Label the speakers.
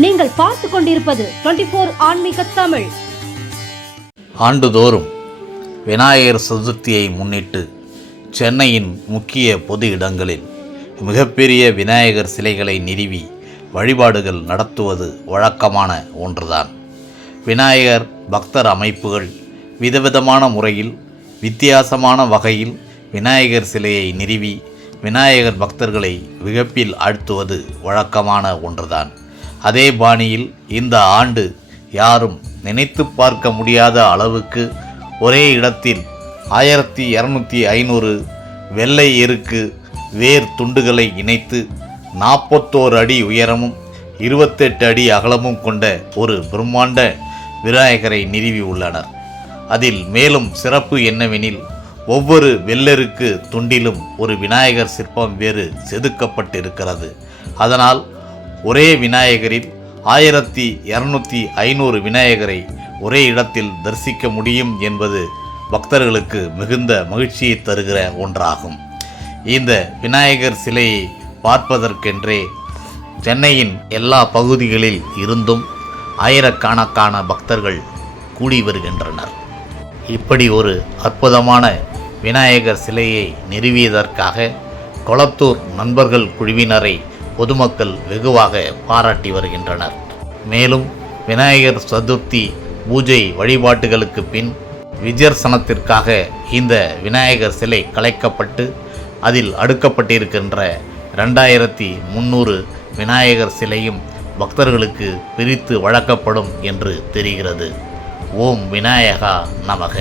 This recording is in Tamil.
Speaker 1: நீங்கள் பார்த்து கொண்டிருப்பது ஆன்மீக தமிழ்.
Speaker 2: ஆண்டுதோறும் விநாயகர் சதுர்த்தியை முன்னிட்டு சென்னையின் முக்கிய பொது இடங்களில் மிகப்பெரிய விநாயகர் சிலைகளை நிறுவி வழிபாடுகள் நடத்துவது வழக்கமான ஒன்றுதான். விநாயகர் பக்தர் அமைப்புகள் விதவிதமான முறையில் வித்தியாசமான வகையில் விநாயகர் சிலையை நிறுவி விநாயகர் பக்தர்களை விகப்பில் ஆழ்த்துவது வழக்கமான ஒன்றுதான். அதே பாணியில் இந்த ஆண்டு யாரும் நினைத்து பார்க்க முடியாத அளவுக்கு ஒரே இடத்தில் ஆயிரத்தி இரநூத்தி ஐநூறு வெள்ளை எருக்கு வேர் துண்டுகளை இணைத்து நாற்பத்தோரு அடி உயரமும் இருபத்தெட்டு அடி அகலமும் கொண்ட ஒரு பிரம்மாண்ட விநாயகரை நிறுவி உள்ளனர். அதில் மேலும் சிறப்பு என்னவெனில் ஒவ்வொரு வெள்ளருக்கு துண்டிலும் ஒரு விநாயகர் சிற்பம் வேறு செதுக்கப்பட்டிருக்கிறது. அதனால் ஒரே விநாயகரில் ஆயிரத்தி இரநூத்தி ஐநூறு விநாயகரை ஒரே இடத்தில் தரிசிக்க முடியும் என்பது பக்தர்களுக்கு மிகுந்த மகிழ்ச்சியை தருகிற ஒன்றாகும். இந்த விநாயகர் சிலையை பார்ப்பதற்கென்றே சென்னையின் எல்லா பகுதிகளில் இருந்தும் ஆயிரக்கணக்கான பக்தர்கள் கூடி வருகின்றனர். இப்படி ஒரு அற்புதமான விநாயகர் சிலையை நிறுவியதற்காக கொளத்தூர் நண்பர்கள் குழுவினரை பொதுமக்கள் வெகுவாக பாராட்டி வருகின்றனர். மேலும் விநாயகர் சதுர்த்தி பூஜை வழிபாட்டுகளுக்கு பின் விஜர்சனத்திற்காக இந்த விநாயகர் சிலை கலைக்கப்பட்டு அதில் அடுக்கப்பட்டிருக்கின்ற ரெண்டாயிரத்தி முந்நூறு விநாயகர் சிலையும் பக்தர்களுக்கு பிரித்து வழங்கப்படும் என்று தெரிகிறது. ஓம் விநாயகா நமக.